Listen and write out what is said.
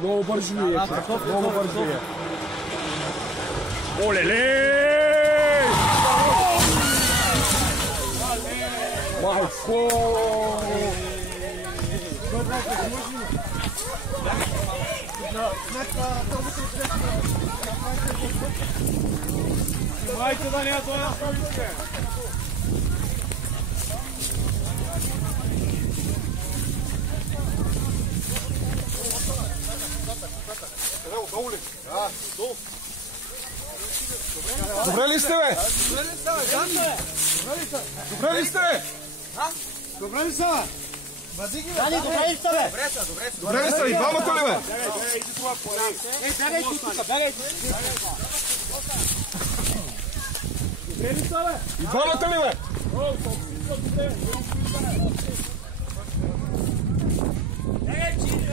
Много бързо ми е. Много бързо ми е. Олеле! Майко! Майко да не я това ставите! Долу ли? Да, долу. Добре ли сте, бе? Добре ли сте, бе? Добре ли сте, бе? Добре ли сте, бе? Дани, добре ли сте, бе? Добре ли сте, и двамата ли, бе? Бягай тук, бягай тук. Добре ли сте, бе? И двамата ли, бе? Бягай, чини,